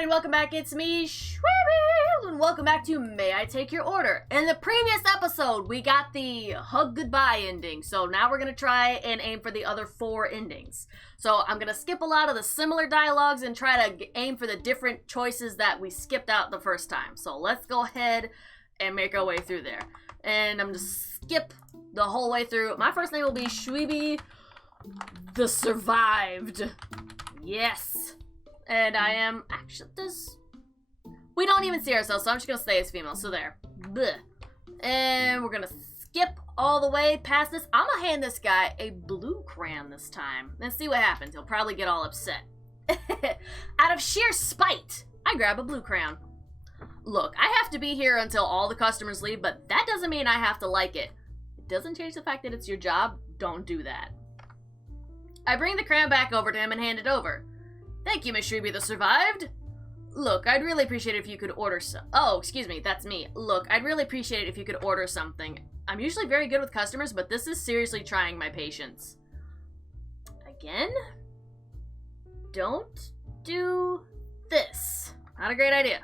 everybody, and welcome back. It's me, Shweebe, and welcome back to May I Take Your Order. In the previous episode, we got the hug goodbye ending, so now we're going to try and aim for the other 4 endings. So I'm going to skip a lot of the similar dialogues and try to aim for the different choices that we skipped out the first time. So let's go ahead and make our way through there. And I'm going to skip the whole way through. My first name will be Shweebe the Survived. Yes. And I am, actually, we don't even see ourselves, so I'm just going to stay as female, so there. Blech. And we're going to skip all the way past this. I'm going to hand this guy a blue crayon this time. Let's see what happens. He'll probably get all upset. Out of sheer spite, I grab a blue crayon. Look, I have to be here until all the customers leave, but that doesn't mean I have to like it. It doesn't change the fact that it's your job. Don't do that. I bring the crayon back over to him and hand it over. Thank you, Miss Shweebe the Survived. Look, I'd really appreciate it if you could order Oh, excuse me, that's me. Look, I'd really appreciate it if you could order something. I'm usually very good with customers, but this is seriously trying my patience. Again? Don't do this. Not a great idea.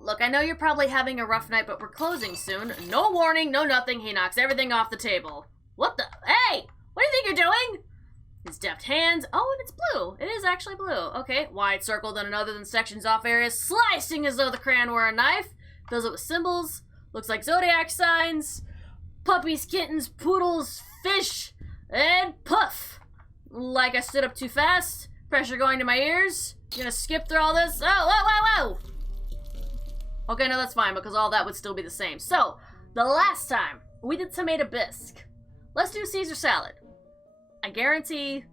Look, I know you're probably having a rough night, but we're closing soon. No warning, no nothing. He knocks everything off the table. What the? Hey! What do you think you're doing? His deft hands. Oh, and it's blue. It is actually blue. Okay, wide circled and another than sections off areas, slicing as though the crayon were a knife. Fills it with symbols. Looks like zodiac signs. Puppies, kittens, poodles, fish, and puff. Like I stood up too fast. Pressure going to my ears. You gonna skip through all this? Oh, whoa, whoa, whoa! Okay, no, that's fine, because all that would still be the same. So, the last time, we did tomato bisque. Let's do Caesar salad. I guarantee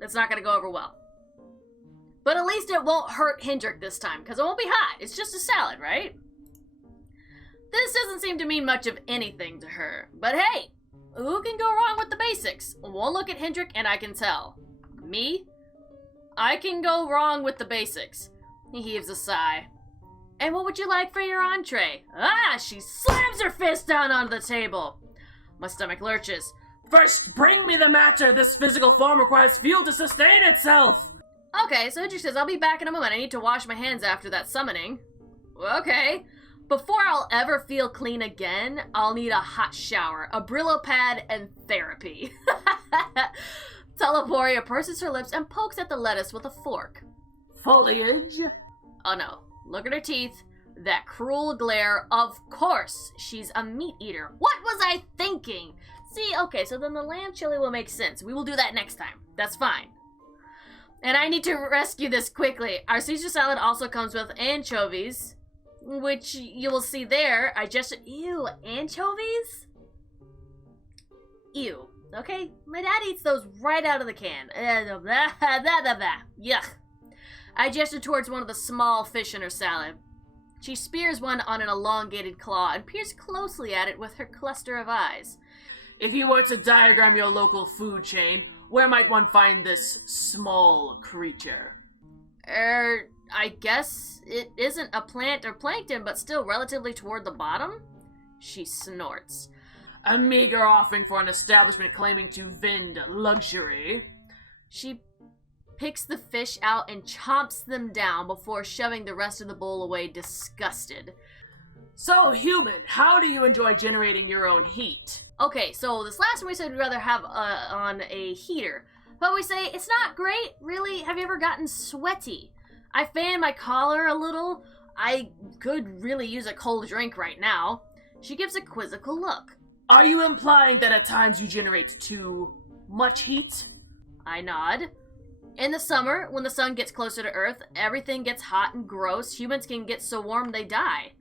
it's not going to go over well. But at least it won't hurt Hendrik this time, because it won't be hot. It's just a salad, right? This doesn't seem to mean much of anything to her. But hey, who can go wrong with the basics? One look at Hendrik and I can tell. Me? I can go wrong with the basics. He heaves a sigh. And what would you like for your entree? Ah, she slams her fist down onto the table. My stomach lurches. First, bring me the matter. This physical form requires fuel to sustain itself. Okay, so Hendrik says, I'll be back in a moment. I need to wash my hands after that summoning. Okay. Before I'll ever feel clean again, I'll need a hot shower, a Brillo pad, and therapy. Teleporia purses her lips and pokes at the lettuce with a fork. Foliage? Oh no. Look at her teeth. That cruel glare. Of course, she's a meat eater. What was I thinking? See, okay, so then the lamb chili will make sense. We will do that next time. That's fine. And I need to rescue this quickly. Our Caesar salad also comes with anchovies, which you will see there. Ew, anchovies? Ew. Okay, my dad eats those right out of the can. Yuck. I gestured towards one of the small fish in her salad. She spears one on an elongated claw and peers closely at it with her cluster of eyes. If you were to diagram your local food chain, where might one find this small creature? I guess it isn't a plant or plankton, but still relatively toward the bottom? She snorts. A meager offering for an establishment claiming to vend luxury. She picks the fish out and chomps them down before shoving the rest of the bowl away, disgusted. So, human, how do you enjoy generating your own heat? Okay, so this last one we said we'd rather have on a heater. But we say, it's not great, really. Have you ever gotten sweaty? I fan my collar a little. I could really use a cold drink right now. She gives a quizzical look. Are you implying that at times you generate too much heat? I nod. In the summer, when the sun gets closer to Earth, everything gets hot and gross. Humans can get so warm they die.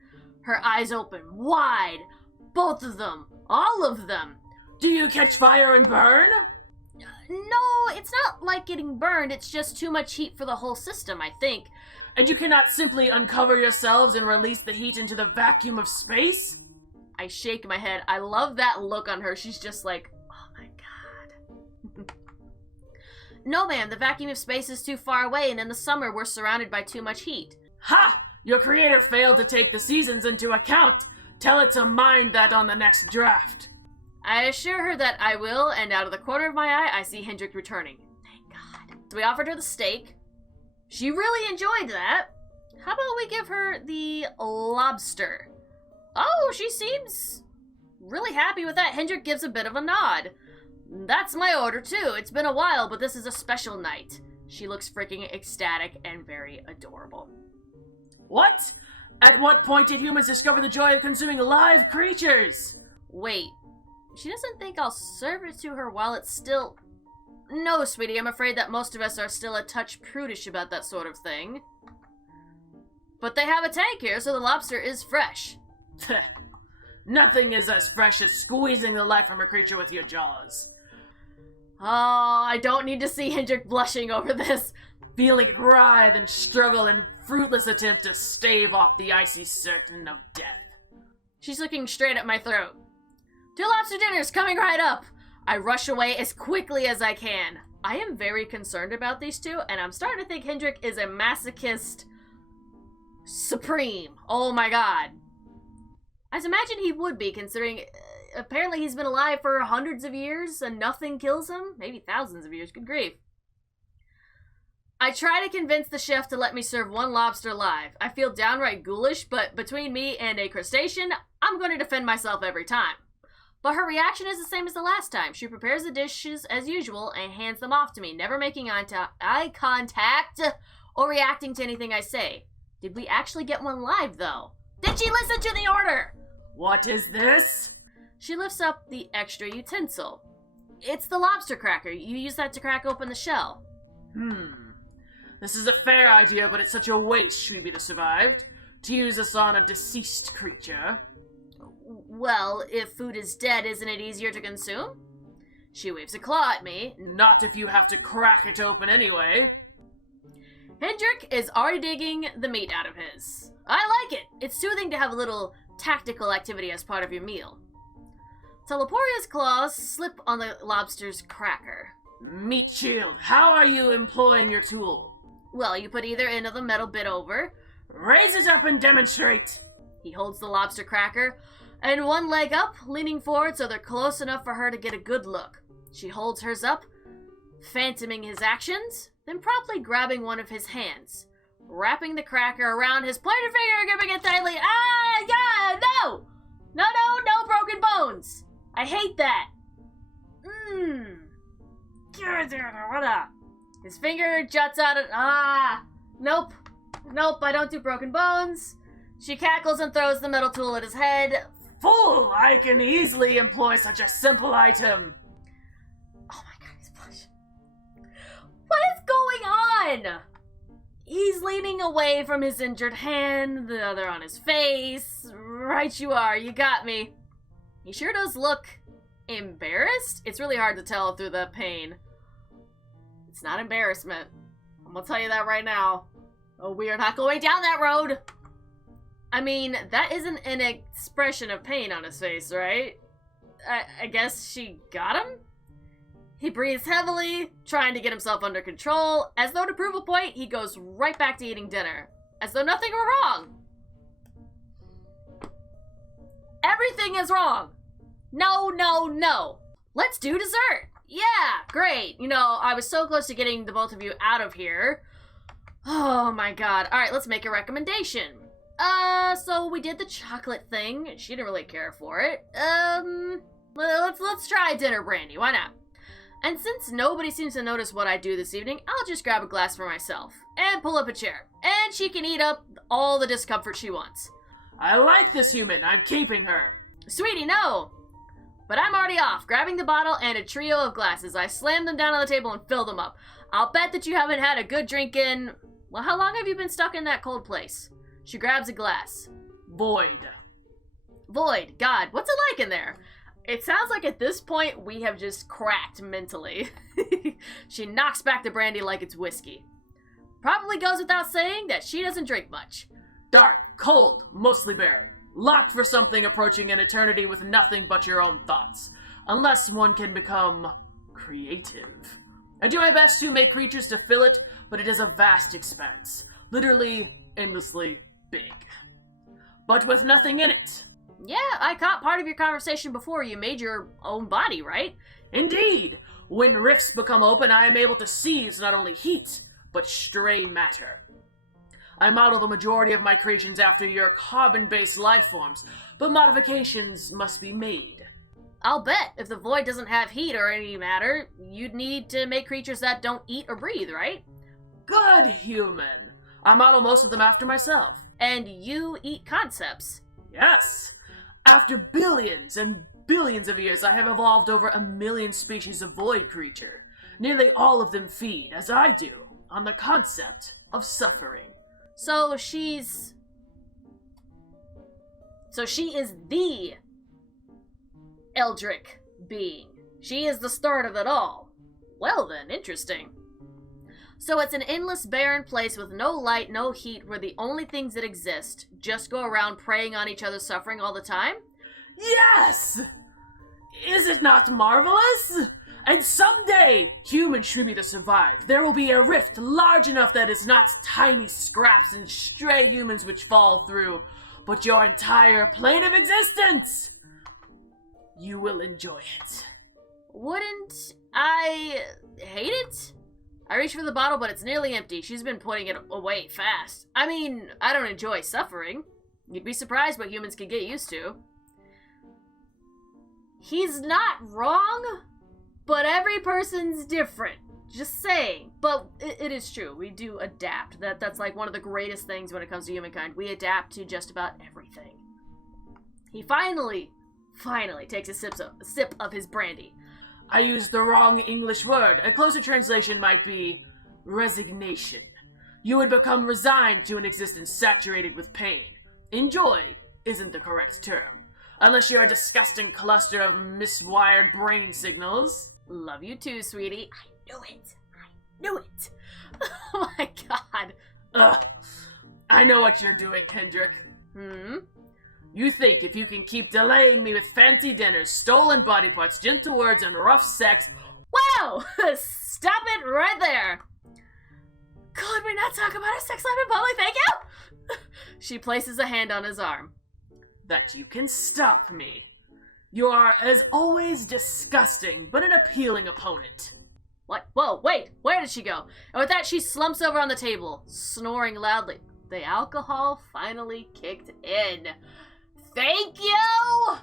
Her eyes open wide. Both of them. All of them. Do you catch fire and burn? No, it's not like getting burned. It's just too much heat for the whole system, I think. And you cannot simply uncover yourselves and release the heat into the vacuum of space? I shake my head. I love that look on her. She's just like, oh my god. No, ma'am, the vacuum of space is too far away, and in the summer we're surrounded by too much heat. Ha! Your creator failed to take the seasons into account. Tell it to mind that on the next draft. I assure her that I will, and out of the corner of my eye, I see Hendrik returning. Thank God. So we offered her the steak. She really enjoyed that. How about we give her the lobster? Oh, she seems really happy with that. Hendrik gives a bit of a nod. That's my order, too. It's been a while, but this is a special night. She looks freaking ecstatic and very adorable. What? At what point did humans discover the joy of consuming live creatures? Wait, she doesn't think I'll serve it to her while it's still... No, sweetie, I'm afraid that most of us are still a touch prudish about that sort of thing. But they have a tank here, so the lobster is fresh. Nothing is as fresh as squeezing the life from a creature with your jaws. Oh, I don't need to see Hendrik blushing over this. Feeling it writhe and struggle in fruitless attempt to stave off the icy certain of death. She's looking straight at my throat. 2 lobster dinners coming right up. I rush away as quickly as I can. I am very concerned about these two, and I'm starting to think Hendrik is a masochist supreme. Oh my god. As imagine he would be, considering apparently he's been alive for hundreds of years and nothing kills him. Maybe thousands of years. Good grief. I try to convince the chef to let me serve 1 lobster live. I feel downright ghoulish, but between me and a crustacean, I'm going to defend myself every time. But her reaction is the same as the last time. She prepares the dishes as usual and hands them off to me, never making eye contact or reacting to anything I say. Did we actually get 1 live, though? Did she listen to the order? What is this? She lifts up the extra utensil. It's the lobster cracker. You use that to crack open the shell. This is a fair idea, but it's such a waste, Shweebe the survived, to use this on a deceased creature. Well, if food is dead, isn't it easier to consume? She waves a claw at me. Not if you have to crack it open anyway. Hendrik is already digging the meat out of his. I like it. It's soothing to have a little tactical activity as part of your meal. Teleporia's claws slip on the lobster's cracker. Meat shield, how are you employing your tool? Well, you put either end of the metal bit over. Raise it up and demonstrate. He holds the lobster cracker and 1 leg up, leaning forward so they're close enough for her to get a good look. She holds hers up, phantoming his actions, then promptly grabbing one of his hands, wrapping the cracker around his pointer finger, gripping it tightly. Ah, yeah, no! No broken bones! I hate that! His finger juts out and nope, I don't do broken bones. She cackles and throws the metal tool at his head. Fool, I can easily employ such a simple item. Oh my god, he's blushing. What is going on? He's leaning away from his injured hand, the other on his face. Right you are, you got me. He sure does look embarrassed. It's really hard to tell through the pain. It's not embarrassment. I'm gonna tell you that right now. Oh, we are not going down that road. I mean, that isn't an expression of pain on his face, right? I guess she got him? He breathes heavily, trying to get himself under control. As though to prove a point, he goes right back to eating dinner. As though nothing were wrong. Everything is wrong. No. Let's do dessert. Yeah, great. You know, I was so close to getting the both of you out of here. Oh my god. Alright, let's make a recommendation. So we did the chocolate thing. She didn't really care for it. Let's try dinner brandy. Why not? And since nobody seems to notice what I do this evening, I'll just grab a glass for myself and pull up a chair. And she can eat up all the discomfort she wants. I like this human. I'm keeping her. Sweetie, no. But I'm already off, grabbing the bottle and a trio of glasses. I slam them down on the table and fill them up. I'll bet that you haven't had a good drink in... Well, how long have you been stuck in that cold place? She grabs a glass. Void. God, what's it like in there? It sounds like at this point we have just cracked mentally. She knocks back the brandy like it's whiskey. Probably goes without saying that she doesn't drink much. Dark, cold, mostly barren. Locked for something approaching an eternity with nothing but your own thoughts. Unless one can become creative. I do my best to make creatures to fill it, but it is a vast expanse. Literally, endlessly big. But with nothing in it. Yeah, I caught part of your conversation before you made your own body, right? Indeed! When rifts become open, I am able to seize not only heat, but stray matter. I model the majority of my creations after your carbon-based life forms, but modifications must be made. I'll bet if the void doesn't have heat or any matter, you'd need to make creatures that don't eat or breathe, right? Good human! I model most of them after myself. And you eat concepts. Yes! After billions and billions of years, I have evolved over 1 million species of void creature. Nearly all of them feed, as I do, on the concept of suffering. So she is the Eldritch being. She is the start of it all. Well then, interesting. So it's an endless barren place with no light, no heat, where the only things that exist just go around preying on each other's suffering all the time? Yes! Is it not marvelous? And someday, human Shweebe the survived, there will be a rift large enough that it's not tiny scraps and stray humans which fall through, but your entire plane of existence! You will enjoy it. Wouldn't I hate it? I reach for the bottle, but it's nearly empty. She's been putting it away fast. I mean, I don't enjoy suffering. You'd be surprised what humans can get used to. He's not wrong, but every person's different. Just saying. But it is true. We do adapt. That's like one of the greatest things when it comes to humankind. We adapt to just about everything. He finally takes a sip of his brandy. I used the wrong English word. A closer translation might be resignation. You would become resigned to an existence saturated with pain. Enjoy isn't the correct term. Unless you're a disgusting cluster of miswired brain signals. Love you too, sweetie. I knew it. Oh my god. Ugh. I know what you're doing, Hendrik. Hmm? You think if you can keep delaying me with fancy dinners, stolen body parts, gentle words, and rough sex... Wow! Stop it right there! Could we not talk about our sex life in public, thank you? She places a hand on his arm. That you can stop me. You are, as always, disgusting, but an appealing opponent. What? Whoa, wait, where did she go? And with that, she slumps over on the table, snoring loudly. The alcohol finally kicked in. Thank you!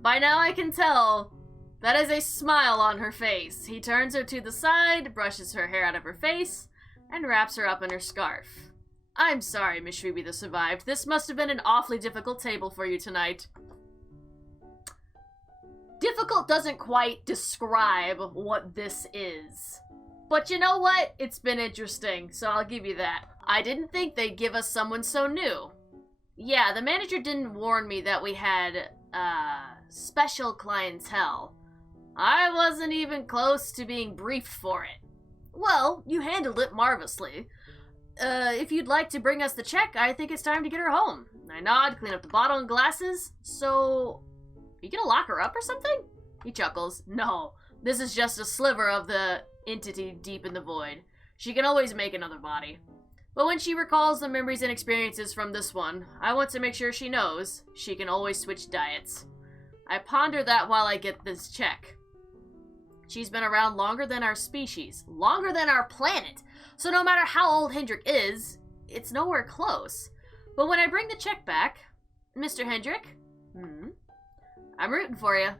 By now I can tell that is a smile on her face. He turns her to the side, brushes her hair out of her face, and wraps her up in her scarf. I'm sorry, Miss Shweebe the survived. This must have been an awfully difficult table for you tonight. Difficult doesn't quite describe what this is. But you know what? It's been interesting, so I'll give you that. I didn't think they'd give us someone so new. Yeah, the manager didn't warn me that we had, special clientele. I wasn't even close to being briefed for it. Well, you handled it marvelously. If you'd like to bring us the check, I think it's time to get her home. I nod, clean up the bottle and glasses. So, are you gonna lock her up or something? He chuckles. No, this is just a sliver of the entity deep in the void. She can always make another body. But when she recalls the memories and experiences from this one, I want to make sure she knows she can always switch diets. I ponder that while I get this check. She's been around longer than our species, longer than our planet, so no matter how old Hendrik is, it's nowhere close. But when I bring the check back, Mr. Hendrik, I'm rooting for you.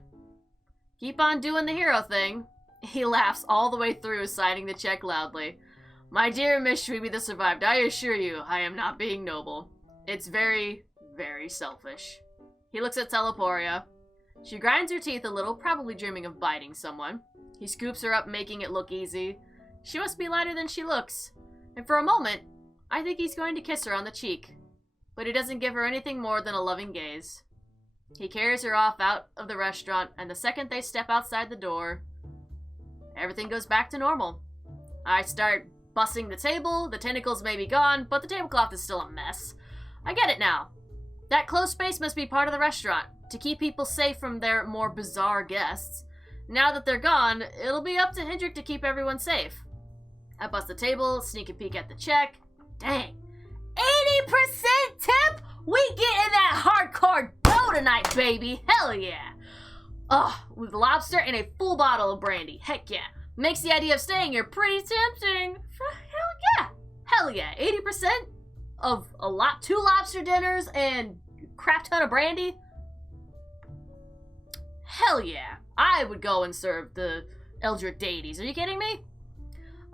Keep on doing the hero thing. He laughs all the way through, signing the check loudly. My dear Miss Shweebe the survived, I assure you, I am not being noble. It's very, very selfish. He looks at Teleporia. She grinds her teeth a little, probably dreaming of biting someone. He scoops her up, making it look easy. She must be lighter than she looks. And for a moment, I think he's going to kiss her on the cheek. But he doesn't give her anything more than a loving gaze. He carries her off out of the restaurant, and the second they step outside the door, everything goes back to normal. I start bussing the table, the tentacles may be gone, but the tablecloth is still a mess. I get it now. That closed space must be part of the restaurant, to keep people safe from their more bizarre guests. Now that they're gone, it'll be up to Hendrik to keep everyone safe. I bust the table, sneak a peek at the check. Dang. 80% tip? We getting that hardcore dough tonight, baby. Hell yeah. Ugh, with lobster and a full bottle of brandy. Heck yeah. Makes the idea of staying here pretty tempting. Hell yeah. Hell yeah. 80% of 2 lobster dinners and crap ton of brandy? Hell yeah. I would go and serve the Eldritch deities. Are you kidding me?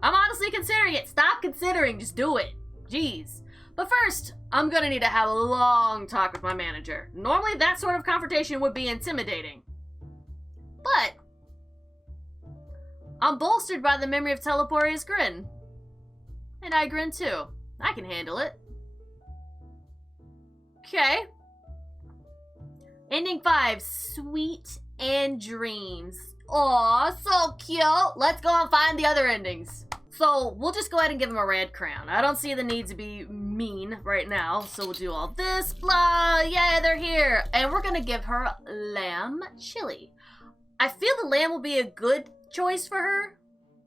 I'm honestly considering it. Stop considering. Just do it. Jeez. But first, I'm gonna need to have a long talk with my manager. Normally, that sort of confrontation would be intimidating. But I'm bolstered by the memory of Teleporia's grin. And I grin too. I can handle it. Okay. Ending 5, sweet and dreams. Aw, so cute. Let's go and find the other endings. So we'll just go ahead and give him a red crown. I don't see the need to be mean right now. So we'll do all this, blah, yeah, they're here. And we're gonna give her lamb chili. I feel the lamb will be a good choice for her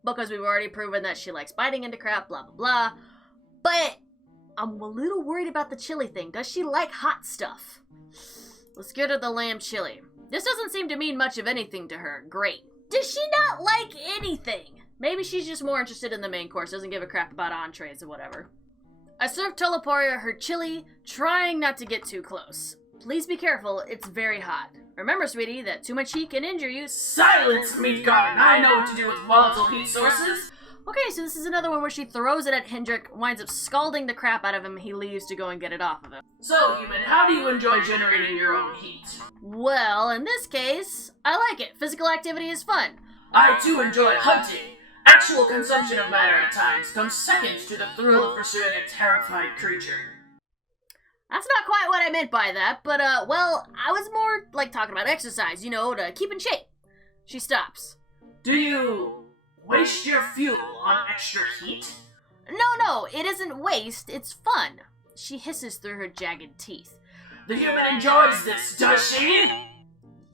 because we've already proven that she likes biting into crap, blah, blah, blah. But I'm a little worried about the chili thing. Does she like hot stuff? Let's get her the lamb chili. This doesn't seem to mean much of anything to her. Great. Does she not like anything? Maybe she's just more interested in the main course, doesn't give a crap about entrees or whatever. I served Teleporia her chili, trying not to get too close. Please be careful, it's very hot. Remember, sweetie, that too much heat can injure you. Silence, meat garden! I know what to do with volatile heat sources! Okay, so this is another one where she throws it at Hendrik, winds up scalding the crap out of him, he leaves to go and get it off of him. So, human, how do you enjoy generating your own heat? Well, in this case, I like it. Physical activity is fun. I too enjoy hunting. Actual consumption of matter at times comes second to the thrill of pursuing a terrified creature. That's not quite what I meant by that, but, well, I was more, like, talking about exercise, you know, to keep in shape. She stops. Do you waste your fuel on extra heat? No, it isn't waste, it's fun. She hisses through her jagged teeth. The human enjoys this, does she?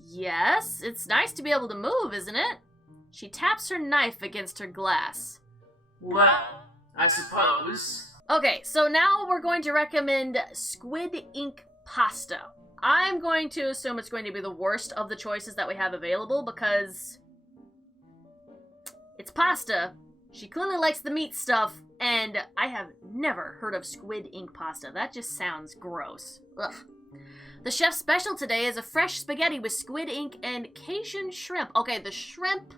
Yes, it's nice to be able to move, isn't it? She taps her knife against her glass. Well, I suppose. Okay, so now we're going to recommend squid ink pasta. I'm going to assume it's going to be the worst of the choices that we have available because it's pasta. She clearly likes the meat stuff, and I have never heard of squid ink pasta. That just sounds gross. Ugh. The chef's special today is a fresh spaghetti with squid ink and Cajun shrimp. Okay, the shrimp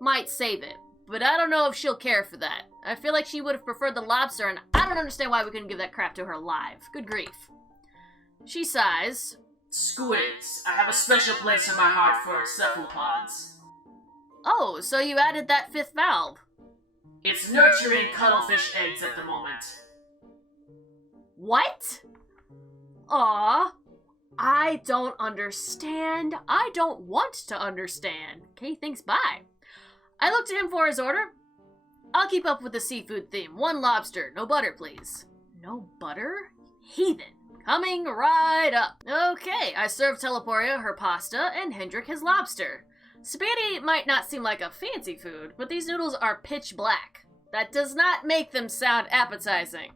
might save it, but I don't know if she'll care for that. I feel like she would have preferred the lobster, and I don't understand why we couldn't give that crap to her live. Good grief. She sighs. Squids. I have a special place in my heart for cephalopods. Oh, so you added that 5th valve. It's nurturing cuttlefish eggs at the moment. What? Aw. I don't understand. I don't want to understand. Okay, thanks, bye. I look to him for his order. I'll keep up with the seafood theme. 1 lobster, no butter, please. No butter? Heathen. Coming right up. Okay, I served Teleporia her pasta and Hendrik his lobster. Spaghetti might not seem like a fancy food, but these noodles are pitch black. That does not make them sound appetizing.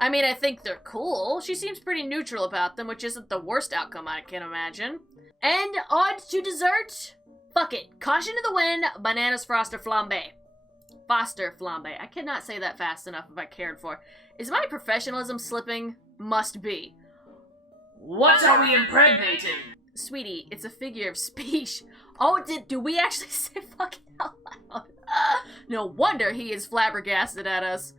I mean, I think they're cool. She seems pretty neutral about them, which isn't the worst outcome I can imagine. And on to dessert. Fuck it. Caution to the wind, bananas Foster flambe. Foster flambe. I cannot say that fast enough if I cared for. Is my professionalism slipping? Must be. What are we impregnating? Sweetie, it's a figure of speech. Oh, do we actually say fucking out loud? No wonder he is flabbergasted at us.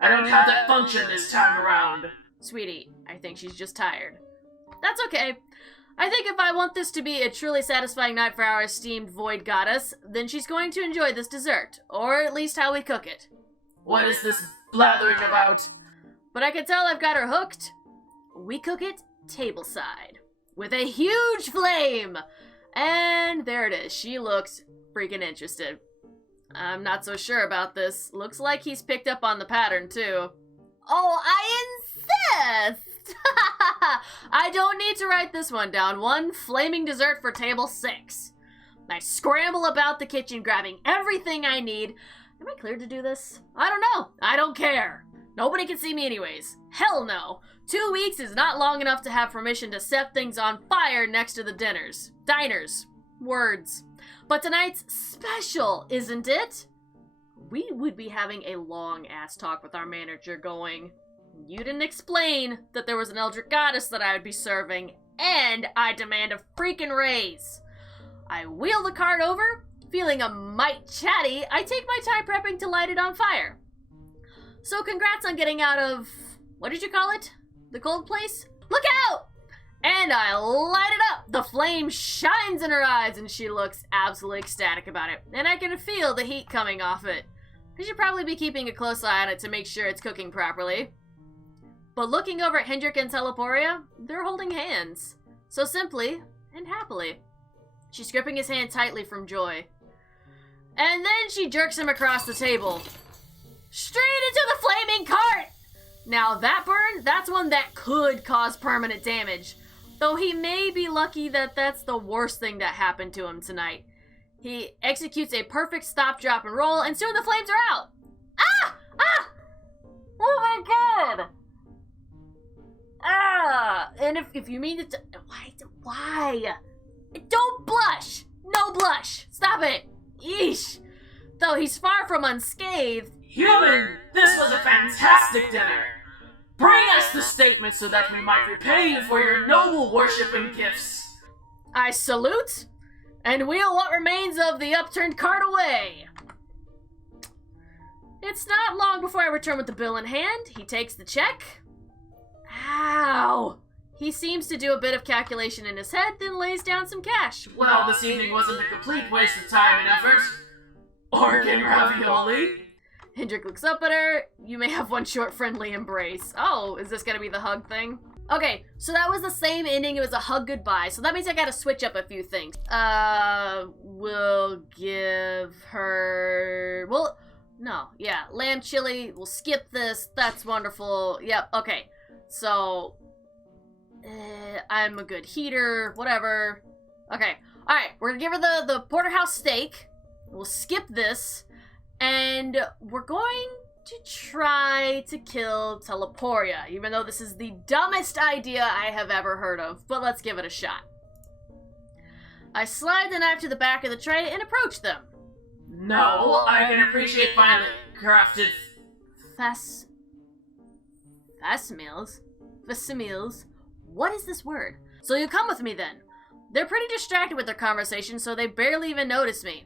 I don't have that function this time around. Sweetie, I think she's just tired. That's okay. I think if I want this to be a truly satisfying night for our esteemed void goddess, then she's going to enjoy this dessert, or at least how we cook it. What is this blathering about? But I can tell I've got her hooked. We cook it tableside, with a huge flame. And there it is. She looks freaking interested. I'm not so sure about this. Looks like he's picked up on the pattern, too. Oh, I insist! I don't need to write this one down. 1 flaming dessert for table 6. I scramble about the kitchen, grabbing everything I need. Am I cleared to do this? I don't know. I don't care. Nobody can see me anyways. Hell no. 2 weeks is not long enough to have permission to set things on fire next to the diners. Words. But tonight's special, isn't it? We would be having a long-ass talk with our manager going, you didn't explain that there was an Eldritch Goddess that I would be serving, and I demand a freaking raise. I wheel the cart over, feeling a mite chatty, I take my time prepping to light it on fire. So congrats on getting out of, what did you call it? The cold place? Look out! And I light it up. The flame shines in her eyes and she looks absolutely ecstatic about it. And I can feel the heat coming off it. I should probably be keeping a close eye on it to make sure it's cooking properly. But looking over at Hendrik and Teleporia, they're holding hands. So simply and happily. She's gripping his hand tightly from joy. And then she jerks him across the table. Straight into the flaming cart! Now that burn, that's one that could cause permanent damage. Though he may be lucky that that's the worst thing that happened to him tonight. He executes a perfect stop, drop, and roll, and soon the flames are out. Ah! Ah! Oh my god! Ah! And if you mean to... Why? Don't blush! No blush! Stop it! Yeesh! Though he's far from unscathed... Human, this was a fantastic dinner. Bring us the statement so that we might repay you for your noble worship and gifts. I salute, and wheel what remains of the upturned cart away. It's not long before I return with the bill in hand. He takes the check. Ow! He seems to do a bit of calculation in his head, then lays down some cash. Well, this evening wasn't a complete waste of time and effort. Organ ravioli. Hendrik looks up at her. You may have one short friendly embrace. Oh, is this gonna be the hug thing? Okay, so that was the same ending. It was a hug goodbye. So that means I gotta switch up a few things. We'll give her... Well, no, yeah, lamb chili. We'll skip this. That's wonderful. Yep, okay. So, I'm a good heater, whatever. Okay, alright, we're gonna give her the porterhouse steak. We'll skip this. And we're going to try to kill Teleporia, even though this is the dumbest idea I have ever heard of, but let's give it a shot. I slide the knife to the back of the tray and approach them. No, I can appreciate finely crafted... Fasmils? What is this word? So you come with me then. They're pretty distracted with their conversation, so they barely even notice me.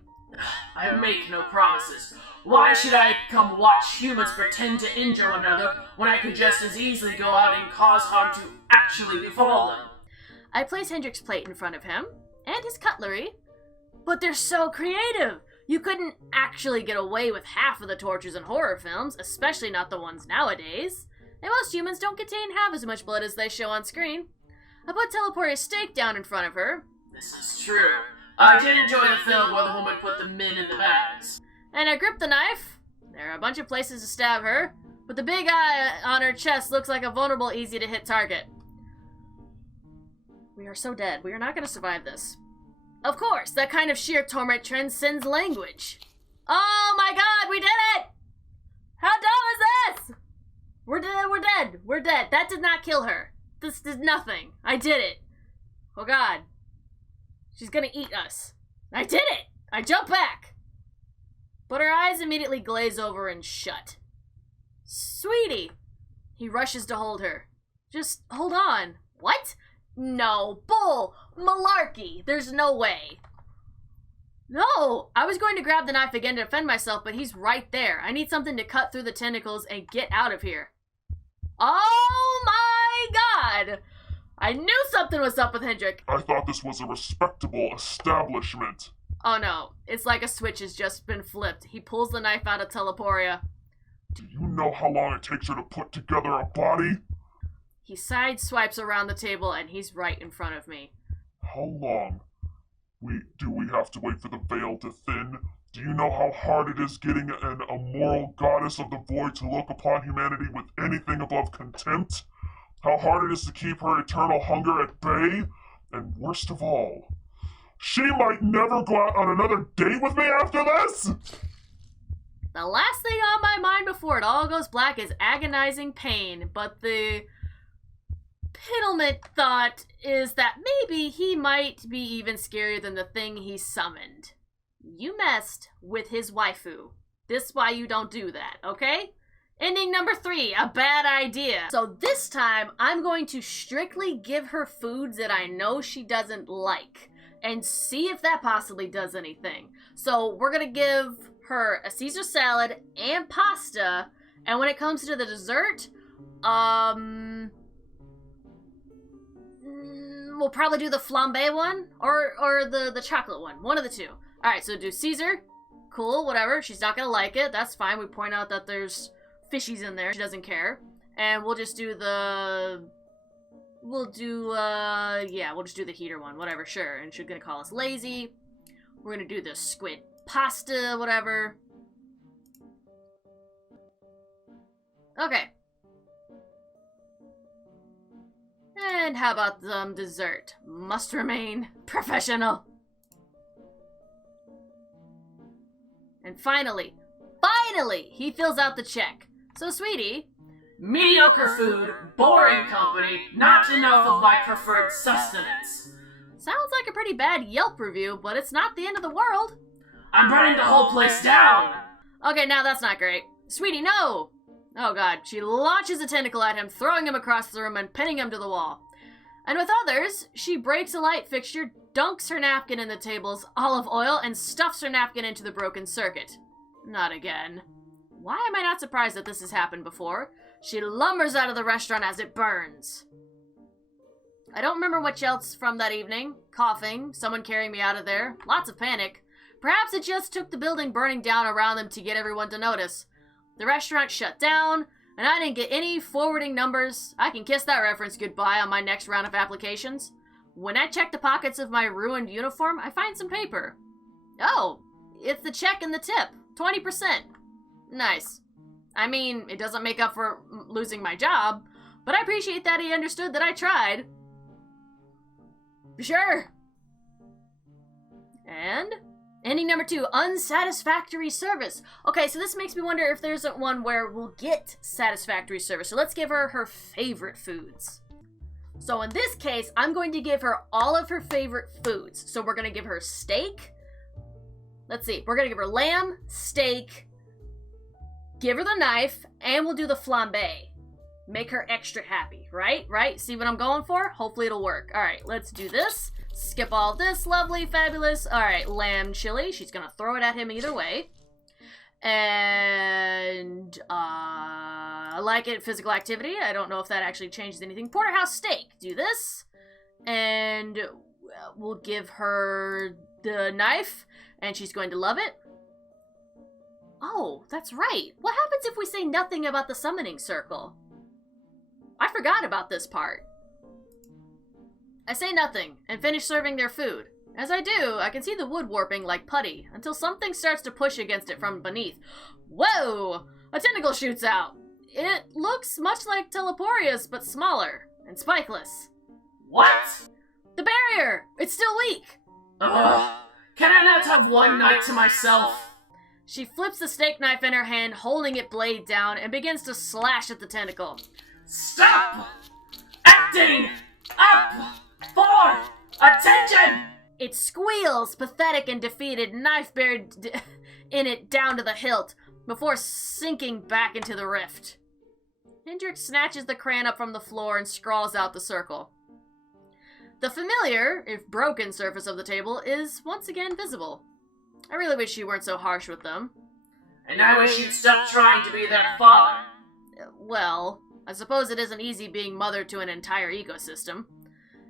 I make no promises. Why should I come watch humans pretend to injure one another when I could just as easily go out and cause harm to actually befall them? I place Hendrik's plate in front of him, and his cutlery. But they're so creative! You couldn't actually get away with half of the tortures in horror films, especially not the ones nowadays. And most humans don't contain half as much blood as they show on screen. I put Teleporia's steak down in front of her. This is true. I did enjoy the film where the woman put the men in the bags. And I grip the knife. There are a bunch of places to stab her, but the big eye on her chest looks like a vulnerable, easy-to-hit target. We are so dead. We are not going to survive this. Of course, that kind of sheer torment transcends language. Oh my god, we did it! How dumb is this? We're dead. We're dead. That did not kill her. This did nothing. I did it. Oh god. She's gonna eat us. I did it! I jump back! But her eyes immediately glaze over and shut. Sweetie! He rushes to hold her. Just hold on. What? No, bull! Malarkey! There's no way. No! I was going to grab the knife again to defend myself, but he's right there. I need something to cut through the tentacles and get out of here. Oh my god! I knew something was up with Hendrik. I thought this was a respectable establishment. Oh no, it's like a switch has just been flipped. He pulls the knife out of Teleporia. Do you know how long it takes her to put together a body? He sideswipes around the table and he's right in front of me. How long? Do we have to wait for the veil to thin? Do you know how hard it is getting an immoral goddess of the void to look upon humanity with anything above contempt? How hard it is to keep her eternal hunger at bay? And worst of all, she might never go out on another date with me after this? The last thing on my mind before it all goes black is agonizing pain, but the Piddlement thought is that maybe he might be even scarier than the thing he summoned. You messed with his waifu. This why you don't do that, okay? Ending number 3, a bad idea. So this time, I'm going to strictly give her foods that I know she doesn't like and see if that possibly does anything. So we're gonna give her a Caesar salad and pasta, and when it comes to the dessert, we'll probably do the flambe one or the chocolate one of the two. All right, so do Caesar. Cool, whatever. She's not gonna like it. That's fine. We point out that there's fishies in there. She doesn't care. And we'll just do the... We'll just do the heater one. Whatever, sure. And she's gonna call us lazy. We're gonna do the squid pasta, whatever. Okay. And how about some dessert? Must remain professional. And finally, he fills out the check. So, sweetie... Mediocre food, boring company, not enough of my preferred sustenance. Sounds like a pretty bad Yelp review, but it's not the end of the world. I'm burning the whole place down. Okay, now that's not great. Sweetie, no! Oh god, she launches a tentacle at him, throwing him across the room and pinning him to the wall. And with others, she breaks a light fixture, dunks her napkin in the table's olive oil, and stuffs her napkin into the broken circuit. Not again. Why am I not surprised that this has happened before? She lumbers out of the restaurant as it burns. I don't remember much else from that evening. Coughing, someone carrying me out of there, lots of panic. Perhaps it just took the building burning down around them to get everyone to notice. The restaurant shut down, and I didn't get any forwarding numbers. I can kiss that reference goodbye on my next round of applications. When I check the pockets of my ruined uniform, I find some paper. Oh, it's the check and the tip. 20%. Nice. I mean, it doesn't make up for losing my job, but I appreciate that he understood that I tried. Sure. And ending number 2, unsatisfactory service. Okay, so this makes me wonder if there's one where we'll get satisfactory service. So let's give her her favorite foods. So in this case, I'm going to give her all of her favorite foods. So we're going to give her steak. Let's see. We're going to give her lamb, steak, give her the knife, and we'll do the flambe. Make her extra happy, right? Right? See what I'm going for? Hopefully it'll work. All right, let's do this. Skip all this. Lovely, fabulous. All right, lamb chili. She's going to throw it at him either way. And I like it. Physical activity. I don't know if that actually changes anything. Porterhouse steak. Do this. And we'll give her the knife, and she's going to love it. Oh, that's right. What happens if we say nothing about the summoning circle? I forgot about this part. I say nothing, and finish serving their food. As I do, I can see the wood warping like putty, until something starts to push against it from beneath. Whoa! A tentacle shoots out. It looks much like Teleporia's, but smaller, and spikeless. What? The barrier! It's still weak! Ugh. Can I not have one night to myself? She flips the steak knife in her hand, holding it blade down, and begins to slash at the tentacle. Stop! Acting! Up! For! Attention! It squeals, pathetic and defeated, knife buried in it down to the hilt, before sinking back into the rift. Hendrik snatches the crayon up from the floor and scrawls out the circle. The familiar, if broken, surface of the table is once again visible. I really wish you weren't so harsh with them. And I wish you'd stop trying to be their father. Well, I suppose it isn't easy being mother to an entire ecosystem.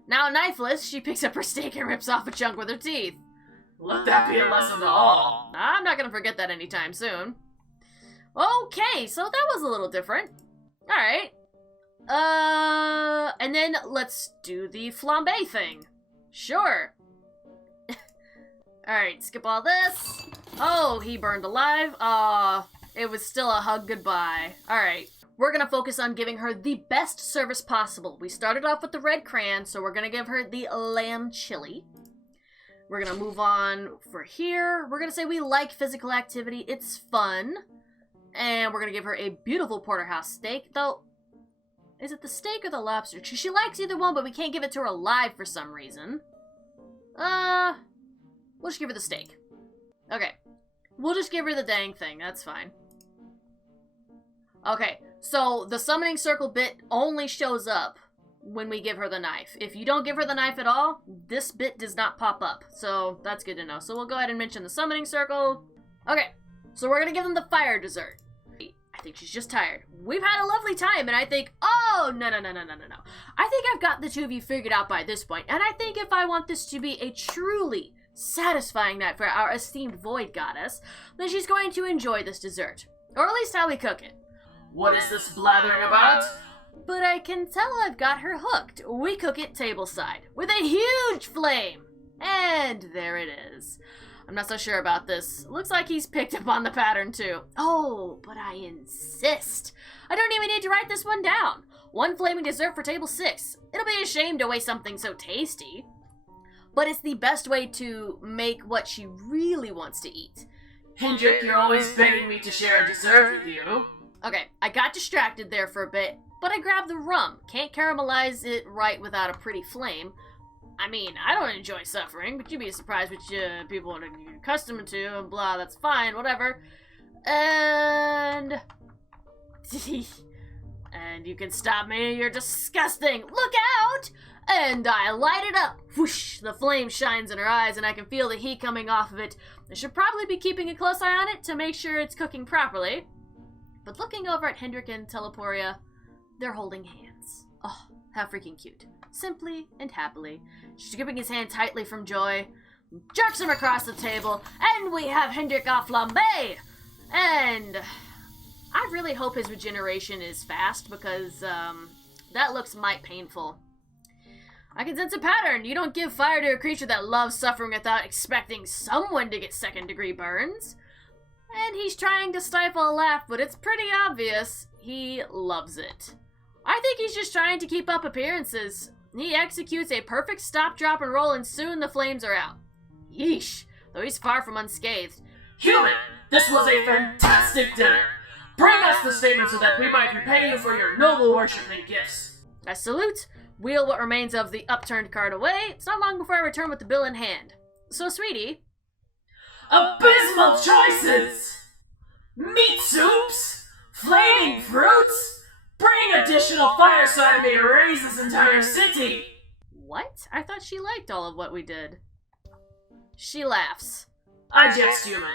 Now knifeless, she picks up her steak and rips off a chunk with her teeth. Let that be a lesson to all. I'm not gonna forget that anytime soon. Okay, so that was a little different. Alright. And then let's do the flambe thing. Sure. Alright, skip all this. Oh, he burned alive. It was still a hug goodbye. Alright. We're gonna focus on giving her the best service possible. We started off with the red crayon, so we're gonna give her the lamb chili. We're gonna move on for here. We're gonna say we like physical activity. It's fun. And we're gonna give her a beautiful porterhouse steak, though Is it the steak or the lobster? She likes either one, but we can't give it to her alive for some reason. We'll just give her the steak. Okay. We'll just give her the dang thing. That's fine. Okay, so the summoning circle bit only shows up when we give her the knife. If you don't give her the knife at all, this bit does not pop up. So that's good to know. So we'll go ahead and mention the summoning circle. Okay, so we're gonna give them the fire dessert. I think she's just tired. We've had a lovely time, and I think, oh, no. I think I've got the two of you figured out by this point, and I think if I want this to be a truly satisfying night for our esteemed void goddess, then she's going to enjoy this dessert. Or at least how we cook it. What is this blathering about? But I can tell I've got her hooked. We cook it tableside, with a huge flame. And there it is. I'm not so sure about this. Looks like he's picked up on the pattern too. Oh, but I insist. I don't even need to write this one down. One flaming dessert for table 6. It'll be a shame to waste something so tasty. But it's the best way to make what she really wants to eat. Hendrik, you're always begging me to share a dessert with you. Okay, I got distracted there for a bit, but I grabbed the rum. Can't caramelize it right without a pretty flame. I mean, I don't enjoy suffering, but you'd be surprised which people are accustomed to, and blah, that's fine, whatever. And... and you can stop me, you're disgusting! Look out! And I light it up. Whoosh! The flame shines in her eyes, and I can feel the heat coming off of it. I should probably be keeping a close eye on it to make sure it's cooking properly. But looking over at Hendrik and Teleporia, they're holding hands. Oh, how freaking cute. Simply and happily. She's gripping his hand tightly from joy, jerks him across the table, and we have Hendrik au flambe! And I really hope his regeneration is fast, because that looks might painful. I can sense a pattern. You don't give fire to a creature that loves suffering without expecting someone to get second-degree burns. And he's trying to stifle a laugh, but it's pretty obvious he loves it. I think he's just trying to keep up appearances. He executes a perfect stop, drop, and roll, and soon the flames are out. Yeesh, though he's far from unscathed. Human, this was a fantastic dinner. Bring us the statement so that we might repay you for your noble worship and gifts. I salute, wheel what remains of the upturned card away. It's not long before I return with the bill in hand. So, sweetie... Abysmal choices! Meat soups! Flaming fruits! Bring additional fire so I may erase this entire city! What? I thought she liked all of what we did. She laughs. I jest, human.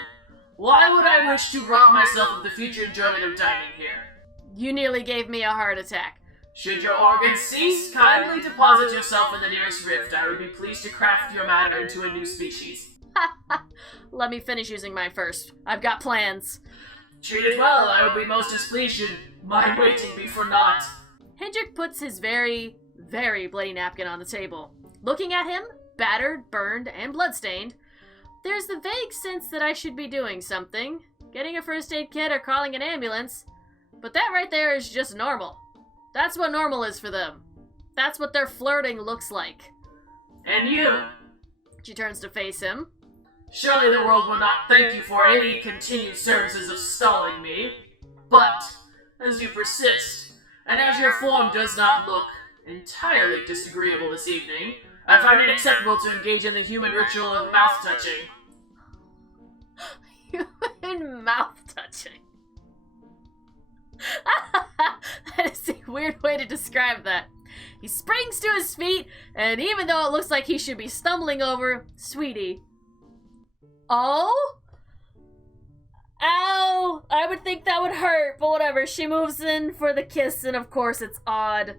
Why would I wish to rob myself of the future enjoyment of dining here? You nearly gave me a heart attack. Should your organs cease, kindly deposit yourself in the nearest rift. I would be pleased to craft your matter into a new species. Let me finish using mine first. I've got plans. Treat it well. I would be most displeased should my waiting be for naught. Hendrik puts his very, very bloody napkin on the table. Looking at him, battered, burned, and bloodstained, there's the vague sense that I should be doing something. Getting a first aid kit or calling an ambulance. But that right there is just normal. That's what normal is for them. That's what their flirting looks like. And you? She turns to face him. Surely the world will not thank you for any continued services of stalling me. But, as you persist, and as your form does not look entirely disagreeable this evening, I find it acceptable to engage in the human ritual of mouth-touching. Human mouth-touching? That is a weird way to describe that. He springs to his feet, and even though it looks like he should be stumbling over, sweetie. Oh? Ow! I would think that would hurt, but whatever. She moves in for the kiss, and of course it's odd.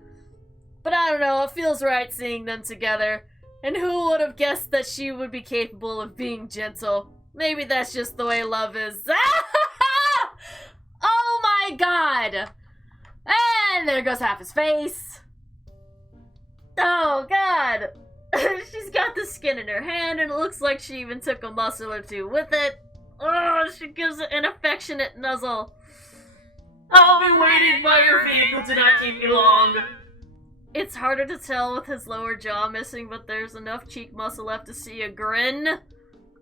But I don't know, it feels right seeing them together. And who would have guessed that she would be capable of being gentle? Maybe that's just the way love is. Oh my god! And there goes half his face. Oh god! She's got the skin in her hand, and it looks like she even took a muscle or two with it. Oh, she gives it an affectionate nuzzle. I'll be waiting while your vehicle do not keep me long. It's harder to tell with his lower jaw missing, but there's enough cheek muscle left to see a grin.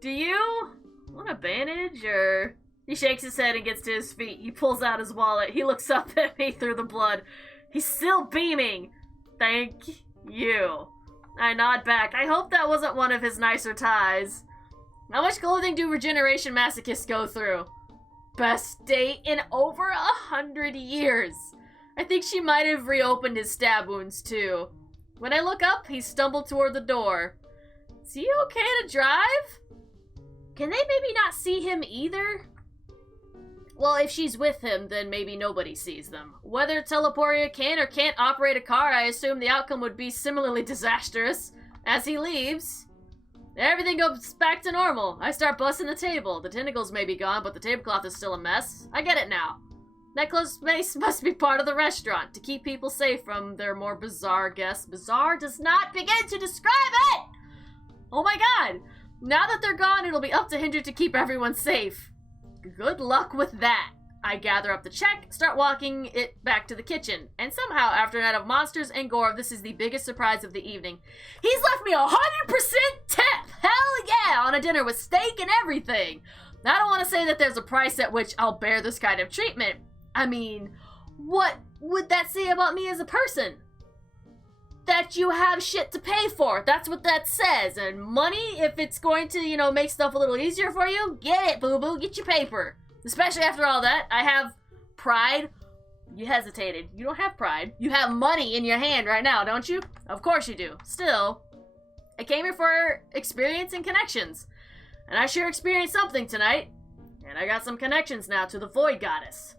Do you want a bandage, or... He shakes his head and gets to his feet. He pulls out his wallet. He looks up at me through the blood. He's still beaming. Thank you. I nod back. I hope that wasn't one of his nicer ties. How much clothing do regeneration masochists go through? Best date in over 100 years. I think she might have reopened his stab wounds too. When I look up, he stumbled toward the door. Is he okay to drive? Can they maybe not see him either? Well, if she's with him, then maybe nobody sees them. Whether Teleporia can or can't operate a car, I assume the outcome would be similarly disastrous. As he leaves, everything goes back to normal. I start busting the table. The tentacles may be gone, but the tablecloth is still a mess. I get it now. That closed space must be part of the restaurant, to keep people safe from their more bizarre guests. Bizarre does not begin to describe it! Oh my god! Now that they're gone, it'll be up to Hinder to keep everyone safe. Good luck with that. I gather up the check, start walking it back to the kitchen, and somehow, after a night of monsters and gore, this is the biggest surprise of the evening. He's left me 100% tip! Hell yeah! On a dinner with steak and everything! I don't want to say that there's a price at which I'll bear this kind of treatment. I mean, what would that say about me as a person? That you have shit to pay for. That's what that says. And money, if it's going to, make stuff a little easier for you, get it, boo-boo. Get your paper. Especially after all that, I have pride. You hesitated. You don't have pride. You have money in your hand right now, don't you? Of course you do. Still, I came here for experience and connections. And I sure experienced something tonight. And I got some connections now to the Void Goddess.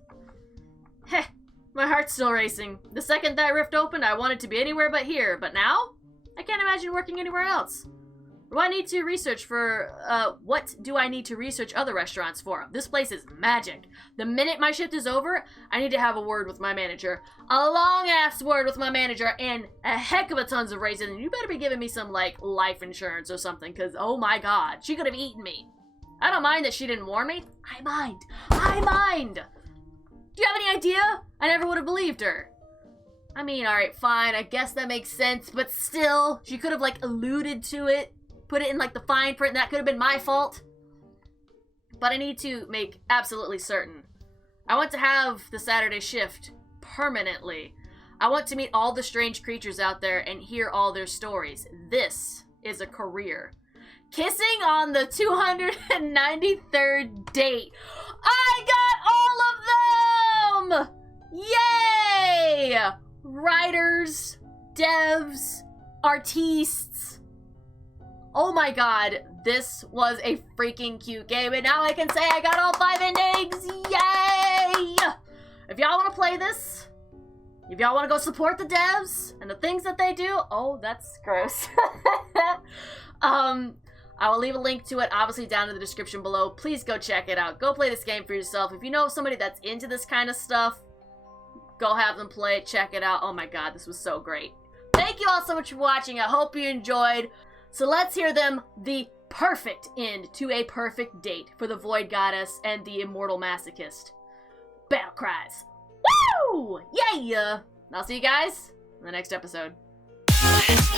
Heh. My heart's still racing. The second that rift opened, I wanted to be anywhere but here. But now, I can't imagine working anywhere else. What do I need to research other restaurants for? This place is magic. The minute my shift is over, I need to have a word with my manager. A long-ass word with my manager and a heck of a tons of raises. And you better be giving me some, life insurance or something. Because, oh my god, she could have eaten me. I don't mind that she didn't warn me. I mind. Do you have any idea? I never would have believed her. I mean, alright, fine, I guess that makes sense, but still, she could have, alluded to it, put it in, the fine print, and that could have been my fault. But I need to make absolutely certain. I want to have the Saturday shift permanently. I want to meet all the strange creatures out there and hear all their stories. This is a career. Kissing on the 293rd date. I got all of them! Yay! Writers, devs, artistes. Oh my god, this was a freaking cute game, and now I can say I got all 5 endings! Yay! If y'all want to play this, if y'all want to go support the devs and the things that they do, oh, that's gross. I will leave a link to it, obviously, down in the description below. Please go check it out. Go play this game for yourself. If you know somebody that's into this kind of stuff, go have them play it, check it out. Oh my god, this was so great. Thank you all so much for watching. I hope you enjoyed. So let's hear them, the perfect end to a perfect date for the Void Goddess and the Immortal Masochist. Battle cries. Woo! Yeah! And I'll see you guys in the next episode. Like